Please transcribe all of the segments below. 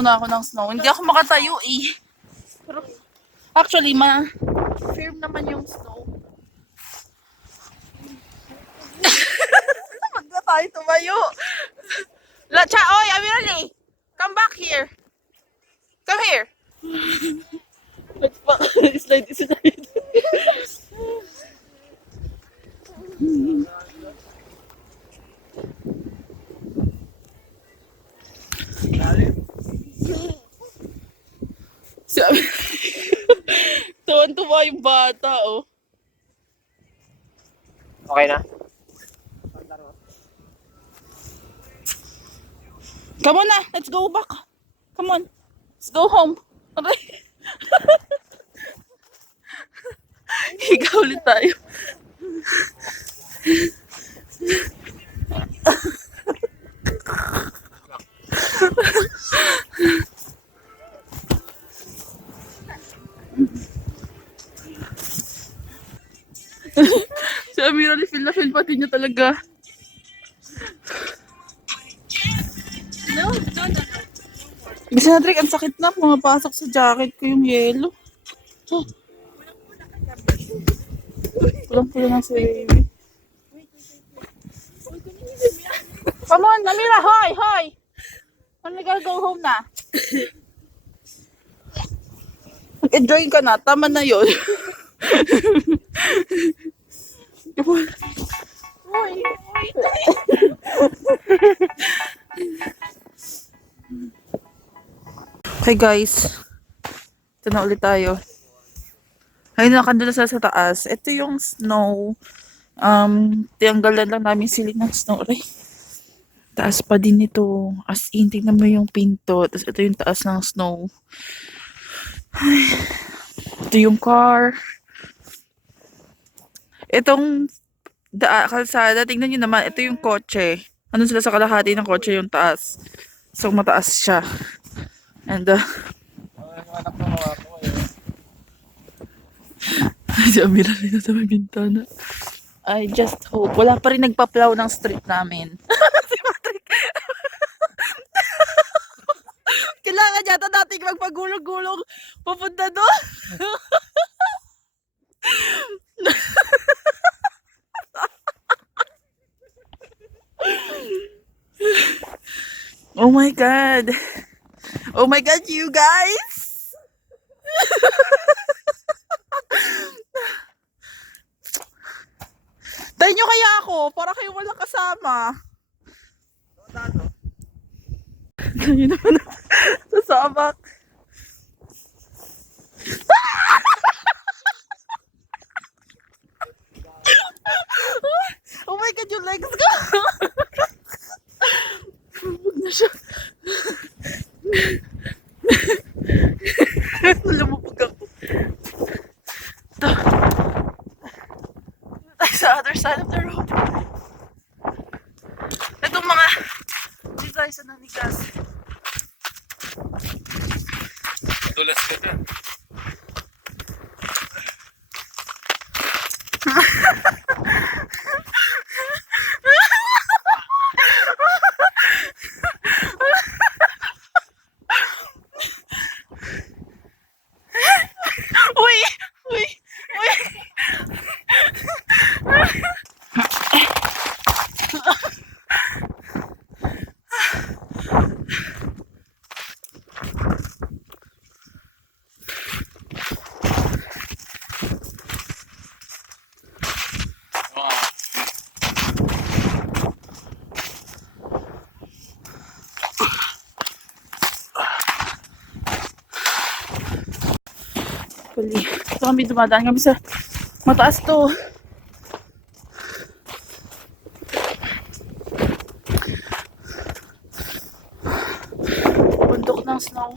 puno na ako ng snow. Hindi ako makatayo eh. Pero actually, firm naman yung snow. Ba't na tayo tumayo? Oy, Amirali! Come back here! Come here! Let's back. Slide. Sabi, tuwan-tuwa yung bata, oh. Okay na? Come on na, let's go back. Come on, let's go home. Higa ulit tayo. Si Amira, feel na feel pati niya talaga. No. Bisa na, Drake, ang sakit na. Pumapasok sa jacket ko yung yelo. Oh. Pulang-pula na si baby. Come on, Amira, hoy! When we gotta go home na. Mag-enjoy ka na, tama na yun. Okay guys, ito na ulit tayo. Ayun, nakandula sa taas. Ito yung snow. Tiyanggalan lang namin sili ng snow. Ay, taas pa din ito. As in, tingnan mo yung pinto. Tapos ito yung taas ng snow. Ay, ito yung car. Itong kalsada, tingnan nyo naman, ito yung kotse. Ano sila sa kalahati ng kotse yung taas. So, mataas siya. And, si Amira rin sa may bintana. I just hope. Wala pa rin nagpa-plow ng street namin. Si Patrick. Kailangan yata natin magpagulong-gulong papunta doon. Oh my God. Oh my God, you guys. Tayo nyo kaya ako, para kayo walang kasama. Tayo naman sa sabak. Oh my God, yung legs ko. Huwag na siya. Lumubog ako. Ito. Tayo sa other side of the road. Itong mga device na nanigas. Tulas ka dyan. Ito kami, dumadaan kami sa mataas to. Bundok ng snow.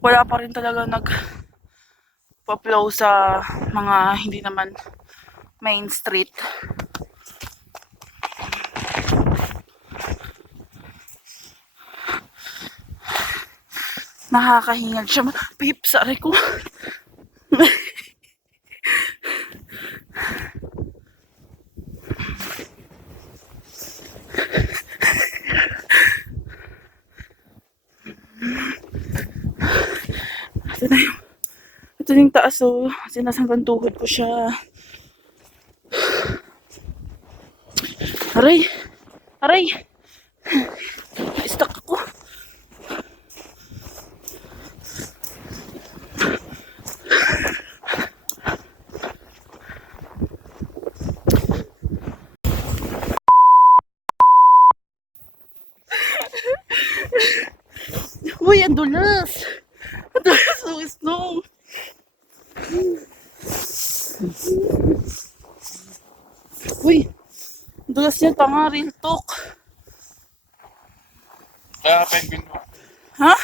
Wala pa rin talaga nagpa-plow sa mga hindi naman main street. Nakakahingal siya. Pip, sorry ko. Ito yung taas, oh. Sinasanggang tuhod ko siya. Aray! Aray! Na-stuck ako. Uy, ang dulas! Ang dulas ng snow! Uy! Ang dulas niya, tanga, real talk. Kaya penguin mo. Ha?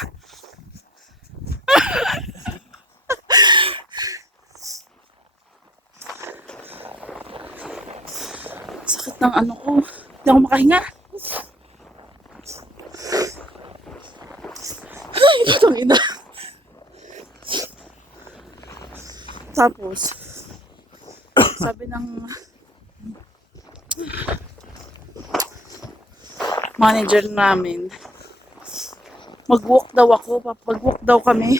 Sakit ng ano ko. Hindi ako makahinga. Ay, itong ina. Tapos, sabi ng manager namin, mag-walk daw ako, mag-walk daw kami,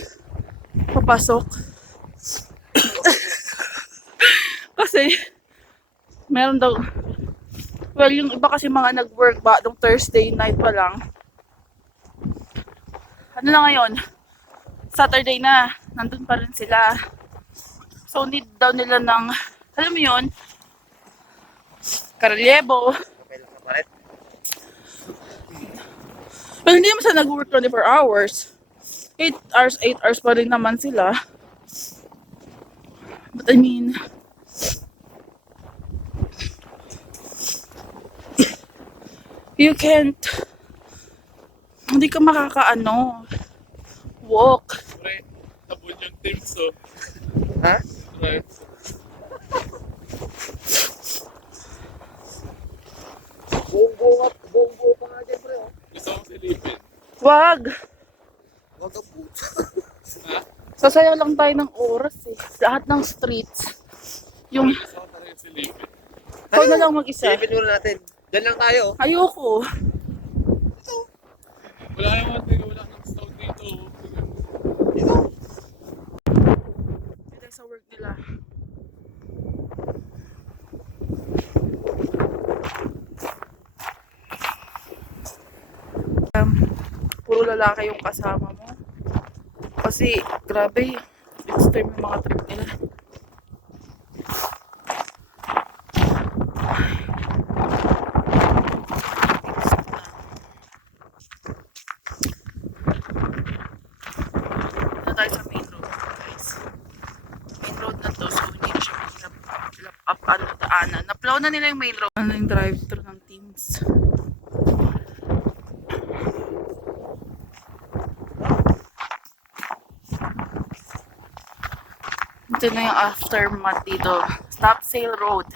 papasok. Kasi, meron daw, well, yung iba kasi mga nag-work ba, nung Thursday night pa lang, ano na ngayon, Saturday na, nandun pa rin sila. So, need daw nila ng, alam mo yun, karelyebo. Well, hindi naman sila nag-work 24 hours. 8 hours pa rin naman sila. But I mean, you can't, hindi ka makakaano, walk. Pre, tabon yung team so. Ha? Right. Buong-buo pa nga dyan, pre. Oh. Gusto kong silipin. Wag! Wag ang puto. Ha? Sasayang lang tayo ng oras eh. Lahat ng streets. Yung, Gusto ko talaga silipin. ikaw na lang mag-isa. Silipin muna natin. Dyan lang tayo. Ayoko. Wala naman tayo, wala nang stone dito. Dito. Dito sa work nila. Puro lalaki yung kasama mo. Kasi, grabe, extreme yung mga trip nila. Dito tayo sa main road, guys. Main road na to, so hindi na siya mahirap daanan. Naplow na nila yung main road. Ano yung drive-thru ng Teams. Ito na yung aftermath dito. Stop Sale Road.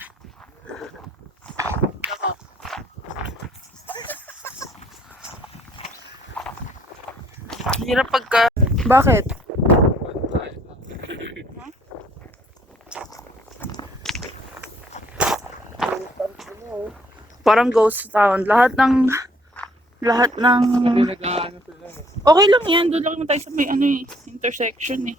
Hirap pagka... Bakit? Parang ghost town. Lahat ng... Hindi nag-aano sila eh. Okay lang yan. Doon lang naman tayo sa may ano eh, intersection eh.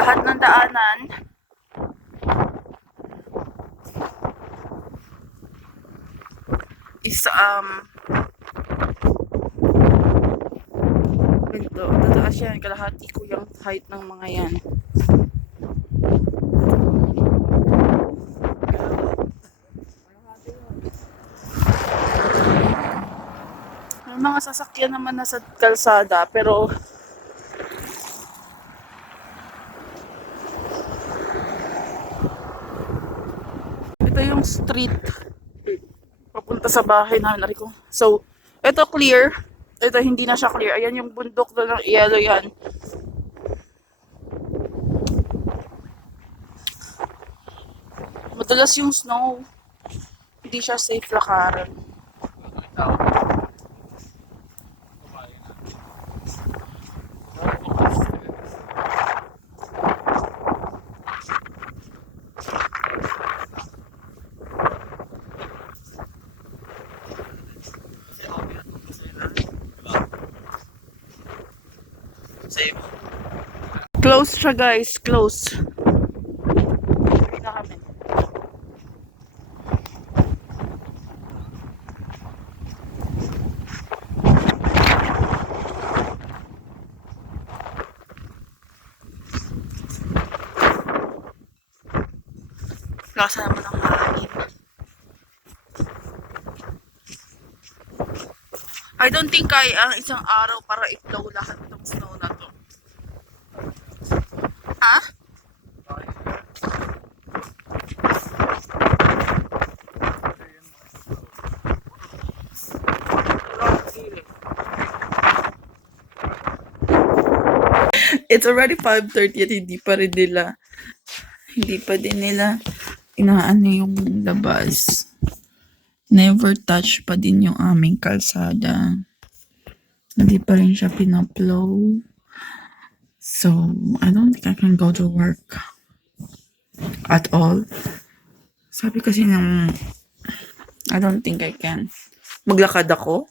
Lahat ng daanan is ganito, tataas yan, kalahati ko yung height ng mga yan. May mga sasakyan naman na sa kalsada, pero ito yung street papunta sa bahay namin, Ariko. So, ito clear. Ito hindi na siya clear. Ayan yung bundok doon ng yellow yan. Madalas yung snow. Hindi siya safe lakaran. Same. Close siya guys, close. Hindi na kami. Lasa naman ang hangin. I don't think kaya ang isang araw para i-flow lahat ng snow na to. Ha? It's already 5:30 at hindi pa din nila inaano yung labas. Never touch pa din yung aming kalsada. Hindi pa rin siya pinaplow. So, I don't think I can go to work at all. Sabi kasi ng I don't think I can. Maglakad ako.